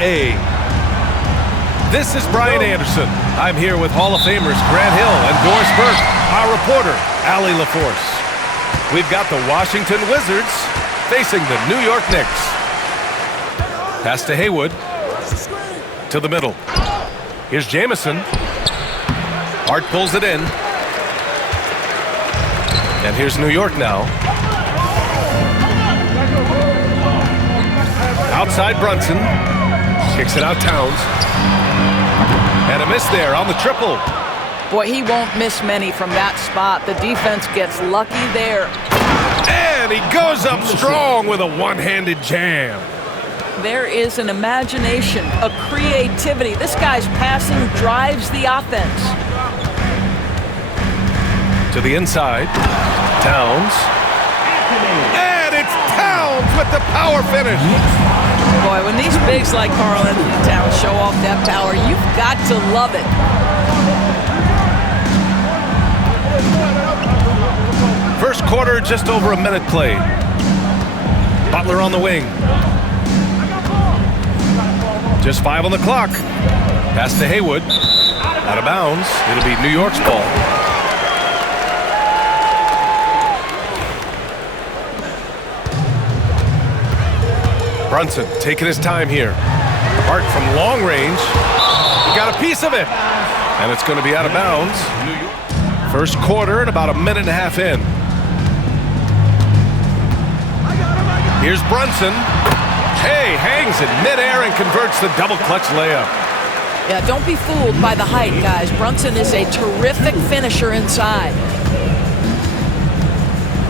NBA. This is Brian Anderson. I'm here with Hall of Famers Grant Hill and Doris Burke, our reporter, Allie LaForce. We've got the Washington Wizards facing the New York Knicks. Pass to Haywood. To the middle. Here's Jamison. Hart pulls it in. And here's New York now. Outside Brunson. Kicks it out Towns. And a miss there on the triple. Boy, he won't miss many from that spot. The defense gets lucky there. And he goes up strong with a one-handed jam. There is an imagination, a creativity. This guy's passing drives the offense. To the inside. Towns. And it's Towns with the power finish. Boy, when these bigs like Karl Anthony Towns show off that power, you've got to love it. First quarter, just over a minute played. Butler on the wing. Just 5 on the clock. Pass to Haywood. Out of bounds. It'll be New York's ball. Brunson taking his time here. Hart from long range. He got a piece of it. And it's going to be out of bounds. First quarter and about a minute and a half in. Here's Brunson. Hey, hangs in midair and converts the double clutch layup. Yeah, don't be fooled by the height, guys. Brunson is a terrific finisher inside.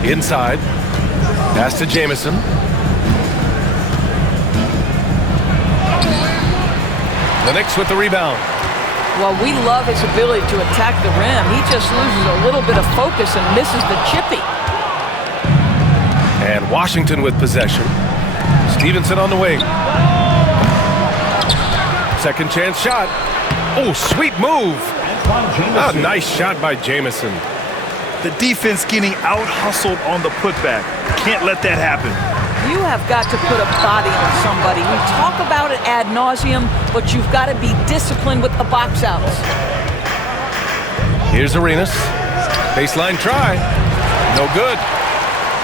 Inside. Pass to Jamison. The Knicks with the rebound. Well, we love his ability to attack the rim. He just loses a little bit of focus and misses the chippy. And Washington with possession. Stevenson on the wing. Second chance shot. Oh, sweet move. A nice shot by Jamison. The defense getting out-hustled on the putback. Can't let that happen. You have got to put a body on somebody. We talk about it ad nauseum, but you've got to be disciplined with the box outs. Here's Arenas. Baseline try. No good.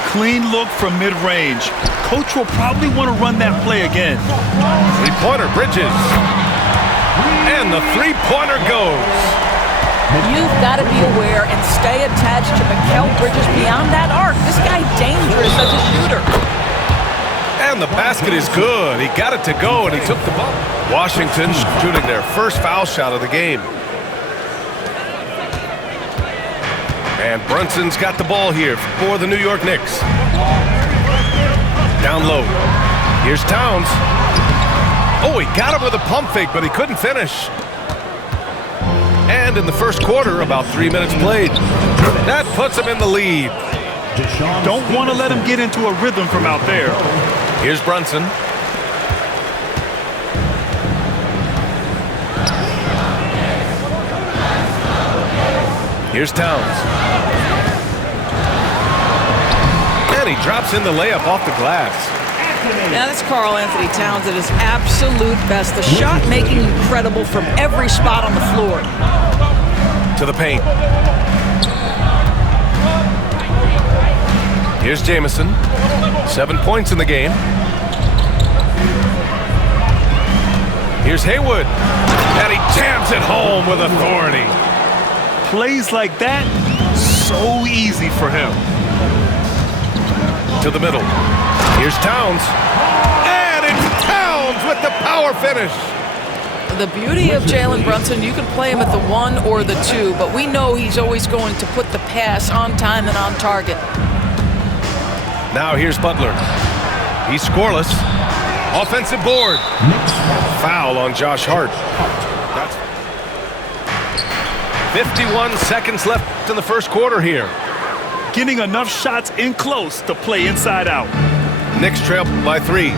Clean look from mid-range. Coach will probably want to run that play again. Three-pointer, Bridges. And the three-pointer goes. You've got to be aware and stay attached to Mikal Bridges beyond that arc. This guy's dangerous as a shooter. And the basket is good. He got it to go, and he took the ball. Washington shooting their first foul shot of the game. And Brunson's got the ball here for the New York Knicks. Down low. Here's Towns. Oh, he got him with a pump fake, but he couldn't finish. And in the first quarter, about 3 minutes played. That puts him in the lead. Don't want to let him get into a rhythm from out there. Here's Brunson. Here's Towns. And he drops in the layup off the glass. Now that's Karl Anthony Towns at his absolute best. The shot making incredible from every spot on the floor. To the paint. Here's Jamison. 7 points in the game. Here's Haywood. And he jams it home with authority. Plays like that, so easy for him. To the middle. Here's Towns. And it's Towns with the power finish. The beauty of Jalen Brunson, you can play him at the 1 or the 2, but we know he's always going to put the pass on time and on target. Now here's Butler. He's scoreless. Offensive board. Foul on Josh Hart. That's 51 seconds left in the first quarter here. Getting enough shots in close to play inside out. Knicks trail by 3.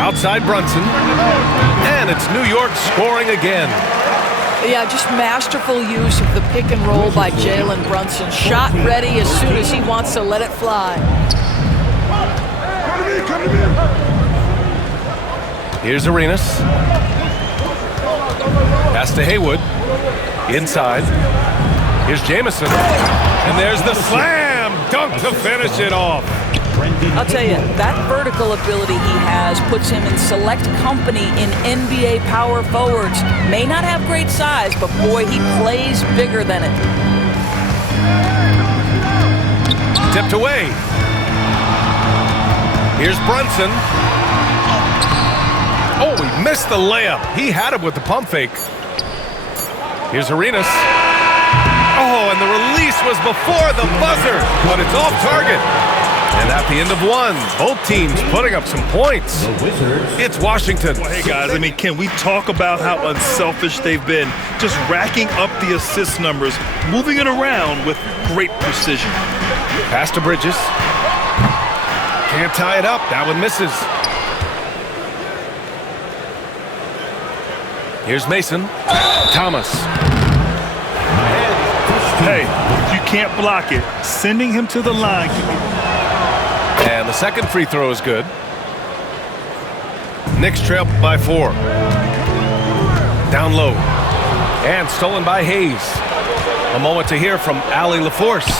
Outside Brunson. And it's New York scoring again. Yeah, just masterful use of the pick and roll by Jalen Brunson. Shot ready as soon as he wants to let it fly. Here's Arenas. Pass to Haywood. Inside. Here's Jamison. And there's the slam dunk to finish it off. I'll tell you, that vertical ability he has puts him in select company in NBA power forwards. May not have great size, but boy, he plays bigger than it. Tipped away. Here's Brunson. Oh, he missed the layup. He had him with the pump fake. Here's Arenas. Oh, and the release was before the buzzer, but it's off target. And at the end of one, both teams putting up some points. It's Washington. Well, hey, guys, I mean, can we talk about how unselfish they've been? Just racking up the assist numbers, moving it around with great precision. Pass to Bridges. Can't tie it up. That one misses. Here's Mason. Thomas. Hey, if you can't block it, sending him to the line can be... And the second free throw is good. Knicks trail by 4. Down low. And stolen by Hayes. A moment to hear from Allie LaForce.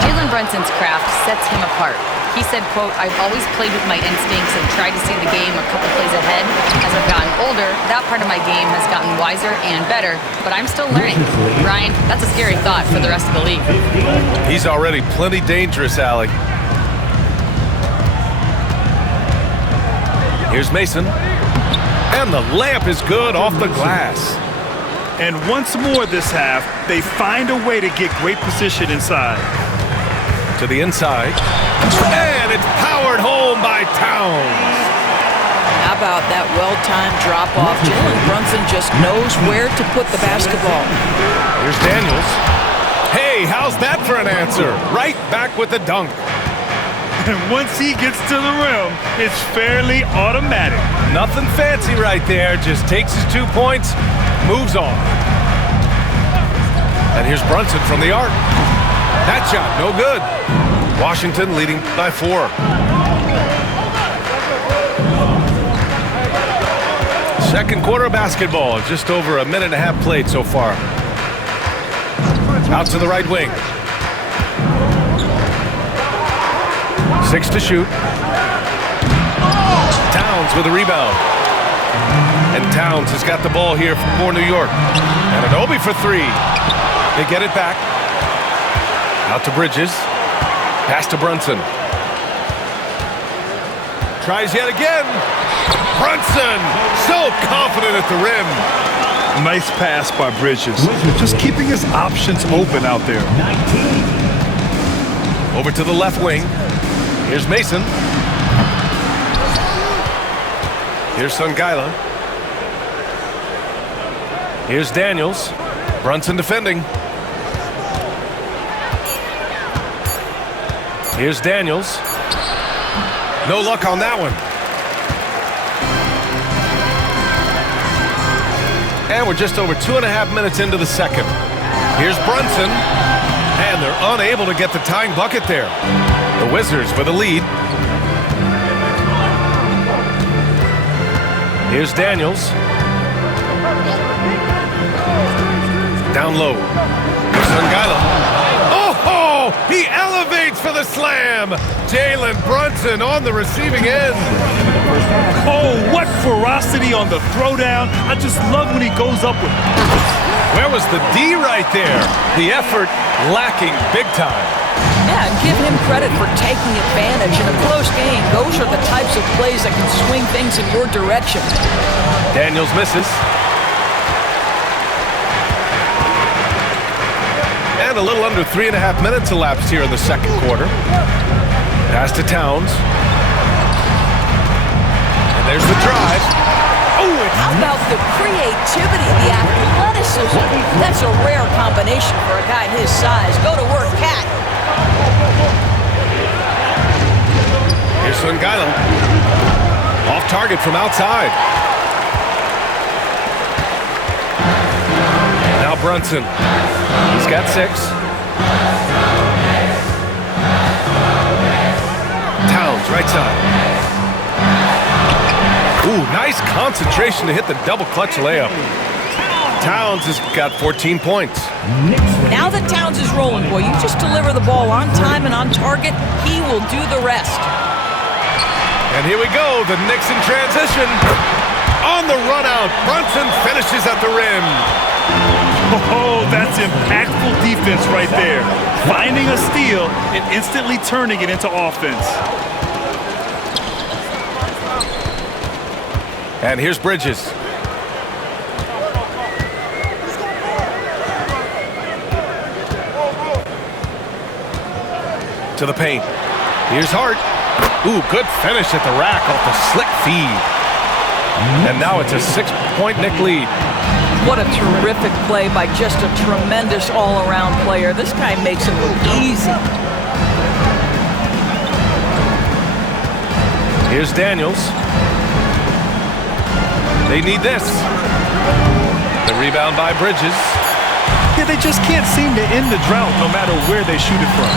Jalen Brunson's craft sets him apart. He said, quote, "I've always played with my instincts and tried to see the game a couple plays ahead. As I've gotten older, that part of my game has gotten wiser and better, but I'm still learning." Ryan, that's a scary thought for the rest of the league. He's already plenty dangerous, Allie. Here's Mason. And the layup is good off the glass. And once more this half, they find a way to get great position inside. To the inside. And it's powered home by Towns. How about that well-timed drop-off? Jalen Brunson just knows where to put the basketball. Here's Daniels. Hey, how's that for an answer? Right back with the dunk. And once he gets to the rim, it's fairly automatic. Nothing fancy right there. Just takes his 2 points, moves on. And here's Brunson from the arc. That shot, no good. Washington leading by 4. Second quarter of basketball. Just over a minute and a half played so far. Out to the right wing. 6 to shoot. Towns with a rebound. And Towns has got the ball here for New York. And an Obi for 3. They get it back. Out to Bridges. Pass to Brunson. Tries yet again. Brunson, so confident at the rim. Nice pass by Bridges. Just keeping his options open out there. Over to the left wing. Here's Mason. Here's Sungila. Here's Daniels. Brunson defending. Here's Daniels. No luck on that one. And we're just over 2.5 minutes into the second. Here's Brunson. And they're unable to get the tying bucket there. The Wizards for the lead. Here's Daniels. Down low. Here's Sungila. Oh, he elevates for the slam. Jalen Brunson on the receiving end. Oh, what ferocity on the throwdown. I just love when he goes up with purpose. Where was the D right there? The effort lacking big time. Yeah, and give him credit for taking advantage in a close game. Those are the types of plays that can swing things in your direction. Daniels misses. And a little under 3.5 minutes elapsed here in the second quarter. Pass to Towns. And there's the drive. Oh, How about the creativity, the athleticism? That's a rare combination for a guy his size. Go to work, Cat. Here's Sungila. Off target from outside. Now Brunson. He's got 6. Towns, right side. Ooh, nice concentration to hit the double clutch layup. Towns has got 14 points. Now that Towns is rolling, boy, you just deliver the ball on time and on target, he will do the rest. And here we go, the Knicks in transition. On the run out, Brunson finishes at the rim. Oh, that's impactful defense right there. Finding a steal and instantly turning it into offense. And here's Bridges. To the paint. Here's Hart. Ooh, good finish at the rack off the slick feed. And now it's a 6-point Knick lead. What a terrific play by just a tremendous all-around player. This guy makes it look easy. Here's Daniels. They need this. The rebound by Bridges. Yeah, they just can't seem to end the drought no matter where they shoot it from.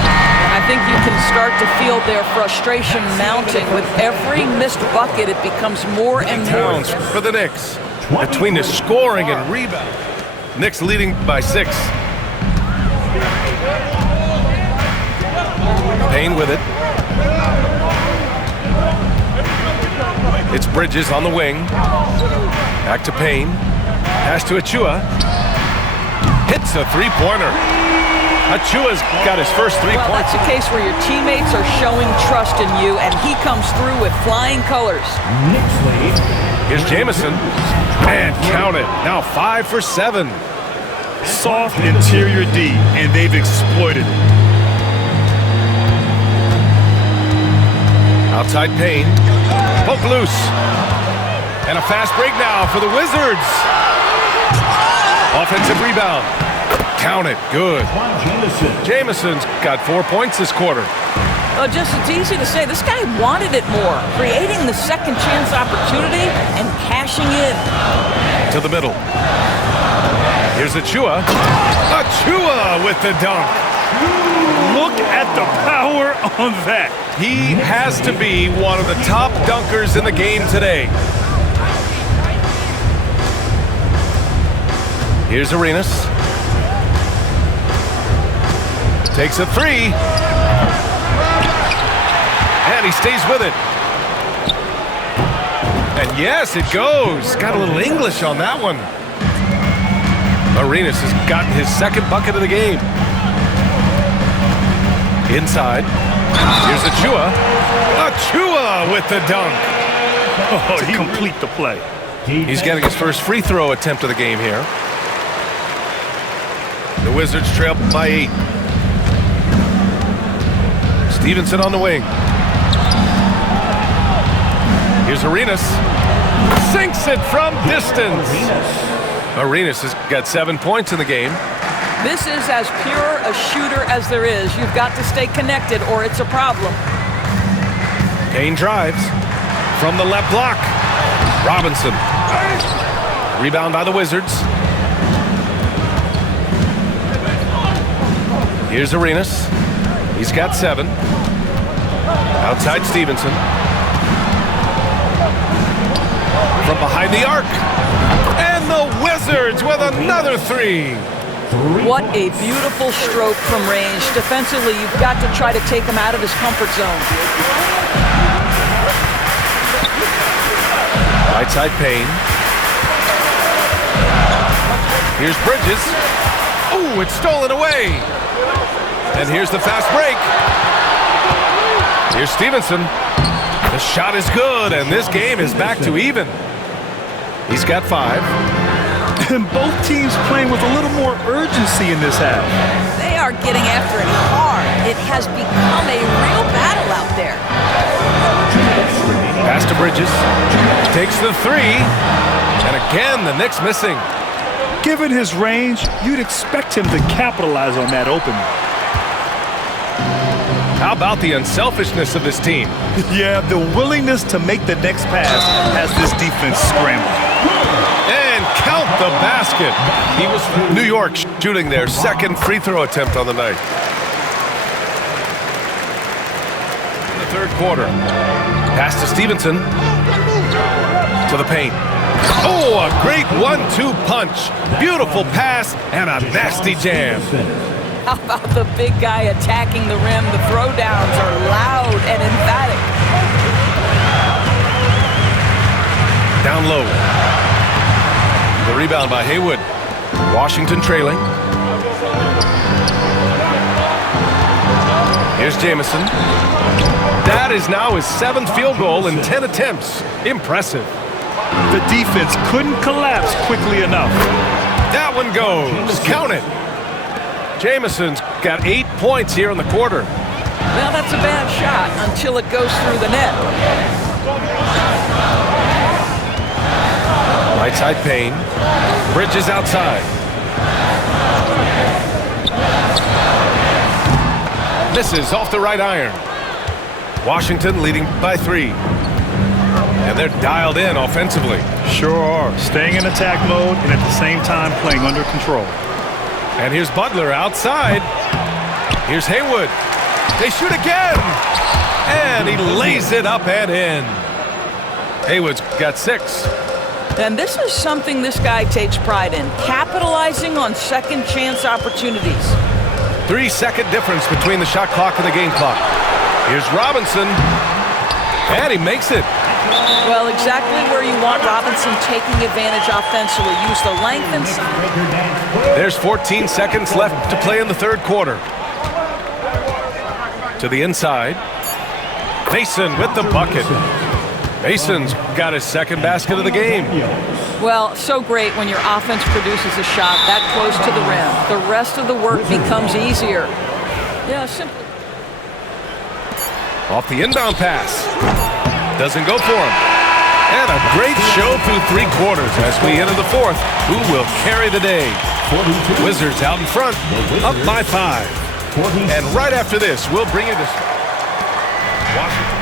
I think you can start to feel their frustration mounting. With every missed bucket, it becomes more and more. Towns for the Knicks. Between the scoring and rebound. Knicks leading by 6. Payne with it. It's Bridges on the wing. Back to Payne. Pass to Achua. Hits a three-pointer. Achua's got his first 3 Well, points. that's a case where your teammates are showing trust in you, and he comes through with flying colors. Here's Jamison. And count it. Now 5 for 7. Soft interior D, and they've exploited it. Outside Payne. Poke loose. And a fast break now for the Wizards. Offensive rebound. Count it. Good. Jamison's got 4 points this quarter. Well, just it's easy to say, this guy wanted it more, creating the second chance opportunity and cashing in. To the middle. Here's Achua. Achua with the dunk. Look at the power on that. He has to be one of the top dunkers in the game today. Here's Arenas. Takes a 3. And he stays with it. And yes, it goes. Got a little English on that one. Arenas has gotten his second bucket of the game. Inside. Here's Achua. Achua with the dunk. Oh, to complete the play. He's getting his first free throw attempt of the game here. The Wizards trail by 8. Stevenson on the wing. Here's Arenas. Sinks it from distance. Arenas has got 7 points in the game. This is as pure a shooter as there is. You've got to stay connected or it's a problem. Payne drives from the left block. Robinson. Rebound by the Wizards. Here's Arenas. He's got 7. Outside Stevenson. From behind the arc. And the Wizards with another 3. What a beautiful stroke from range. Defensively, you've got to try to take him out of his comfort zone. Right side Payne. Here's Bridges. Ooh, it's stolen away. And here's the fast break. Here's Stevenson. The shot is good, and this game is back to even. He's got 5. And both teams playing with a little more urgency in this half. They are getting after it hard. It has become a real battle out there. Pass to Bridges. Takes the 3. And again, the Knicks missing. Given his range, you'd expect him to capitalize on that opening. How about the unselfishness of this team? Yeah, the willingness to make the next pass has this defense scrambling. And count the basket. He was New York shooting their second free throw attempt on the night. In the third quarter. Pass to Stevenson. To the paint. Oh, a great 1-2 punch. Beautiful pass and a nasty jam. How about the big guy attacking the rim? The throwdowns are loud and emphatic. Down low. The rebound by Haywood. Washington trailing. Here's Jamison. That is now his 7th field goal in 10 attempts. Impressive. The defense couldn't collapse quickly enough. That one goes. Count it. Jamison's got 8 points here in the quarter. Well, that's a bad shot until it goes through the net. Right side Payne. Bridges outside. Misses off the right iron. Washington leading by 3. And they're dialed in offensively. Sure are. Staying in attack mode and at the same time playing under control. And here's Butler outside. Here's Haywood. They shoot again. And he lays it up and in. Haywood's got 6. And this is something this guy takes pride in, capitalizing on second chance opportunities. 3-second difference between the shot clock and the game clock. Here's Robinson. And he makes it. Well, exactly where you want Robinson taking advantage offensively. Use the length and size. There's 14 seconds left to play in the third quarter. To the inside. Mason with the bucket. Mason's got his 2nd basket of the game. Well, so great when your offense produces a shot that close to the rim. The rest of the work becomes easier. Yeah, simply. Off the inbound pass. Doesn't go for him. And a great show through 3 quarters as we enter the 4th. Who will carry the day? Wizards out in front, up by 5. And right after this, we'll bring you this. Washington.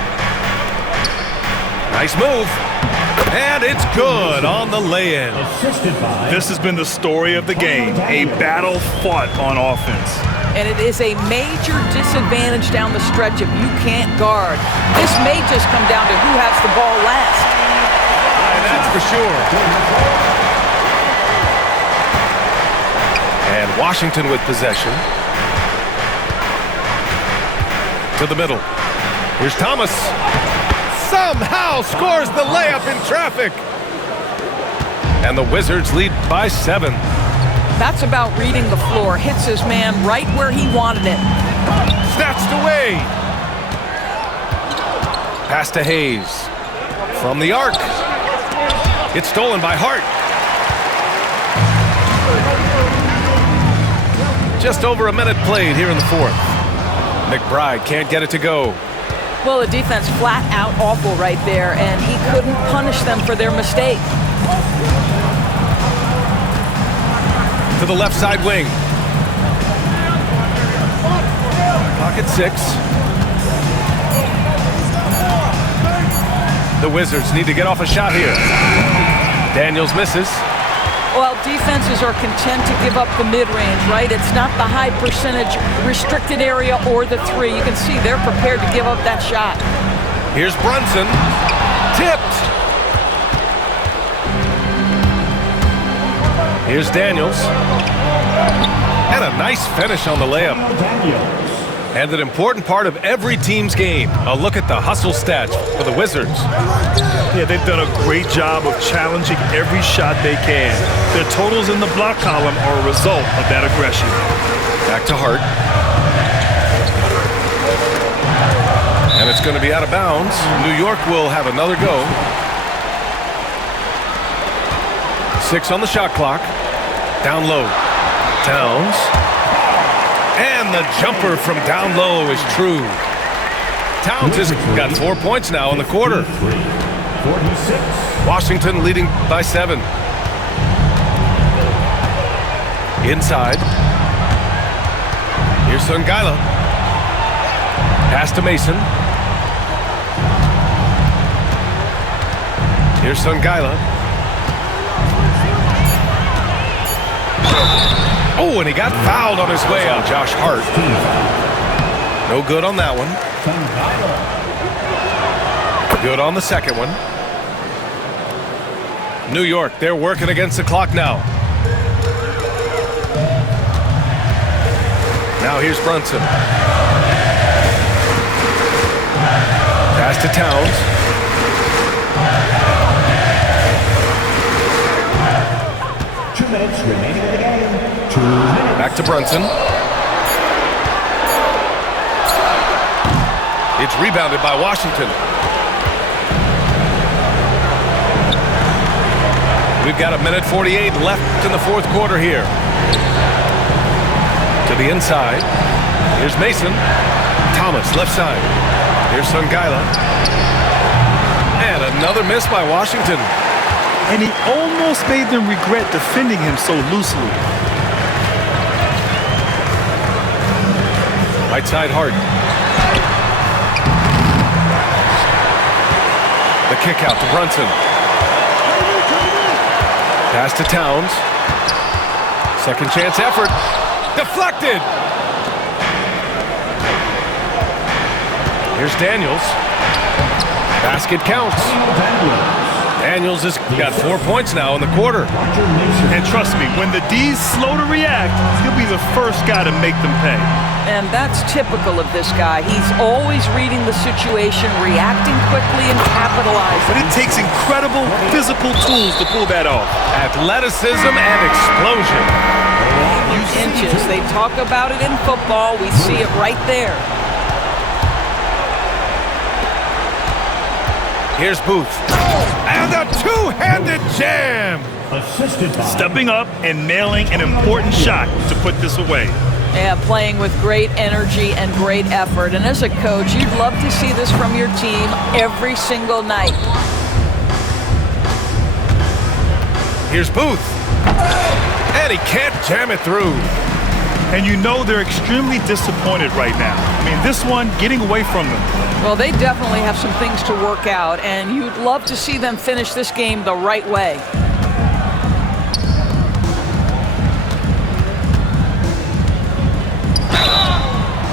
Nice move. And it's good on the lay-in. This has been the story of the game. A battle fought on offense. And it is a major disadvantage down the stretch if you can't guard. This may just come down to who has the ball last. That's for sure. And Washington with possession. To the middle. Here's Thomas. Somehow scores the layup in traffic. And the Wizards lead by 7. That's about reading the floor. Hits his man right where he wanted it. Snatched away. Pass to Hayes. From the arc. It's stolen by Hart. Just over a minute played here in the 4th. McBride can't get it to go. Well, the defense flat out awful right there, and he couldn't punish them for their mistake. To the left side wing. Pocket 6. The Wizards need to get off a shot here. Daniels misses. Well, defenses are content to give up the mid-range, right? It's not the high percentage restricted area or the 3. You can see they're prepared to give up that shot. Here's Brunson. Tipped. Here's Daniels. And a nice finish on the layup. And an important part of every team's game. A look at the hustle stats for the Wizards. Yeah, they've done a great job of challenging every shot they can. Their totals in the block column are a result of that aggression. Back to Hart. And it's going to be out of bounds. New York will have another go. 6 on the shot clock. Down low. Towns. And the jumper from down low is true. Towns has got 4 points now in the quarter. Washington leading by 7. Inside. Here's Songaila. Pass to Mason. Here's Songaila. Oh, and he got fouled on his way out. Josh Hart. No good on that one. Good on the second one. New York, they're working against the clock now. Now here's Brunson. Pass to Towns. 2 minutes remaining in the game. 2 minutes. Back to Brunson. It's rebounded by Washington. We've got 1:48 left in the fourth quarter here. To the inside. Here's Mason. Thomas, left side. Here's Songaila. And another miss by Washington. And he almost made them regret defending him so loosely. Right side, Hart. The kick out to Brunson. Pass to Towns. Second chance effort. Deflected. Here's Daniels. Basket counts. Daniels has got 4 points now in the quarter. And trust me, when the D's slow to react, he'll be the first guy to make them pay. And that's typical of this guy. He's always reading the situation, reacting quickly, and capitalizing. But it takes incredible physical tools to pull that off. Athleticism and explosion. Inches. They talk about it in football. We see it right there. Here's Booth. And a two-handed jam. Stepping up and nailing an important shot to put this away. Yeah, playing with great energy and great effort. And as a coach, you'd love to see this from your team every single night. Here's Booth. And he can't jam it through. And you know they're extremely disappointed right now. I mean, this one getting away from them. Well, they definitely have some things to work out, and you'd love to see them finish this game the right way.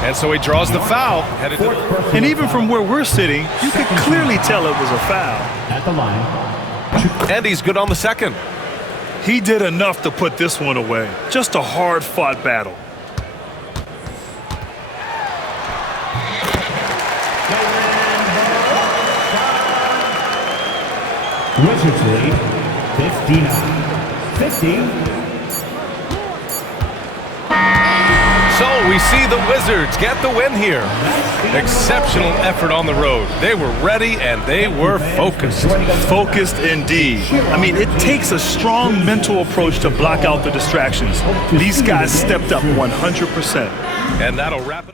And so he draws the foul. And even from where we're sitting, you could clearly tell it was a foul. At the line. And he's good on the second. He did enough to put this one away. Just a hard-fought battle. Wizards lead 59-50. So we see the Wizards get the win here. Exceptional effort on the road. They were ready and they were focused. Focused indeed. I mean, it takes a strong mental approach to block out the distractions. These guys stepped up 100%. And that'll wrap it up.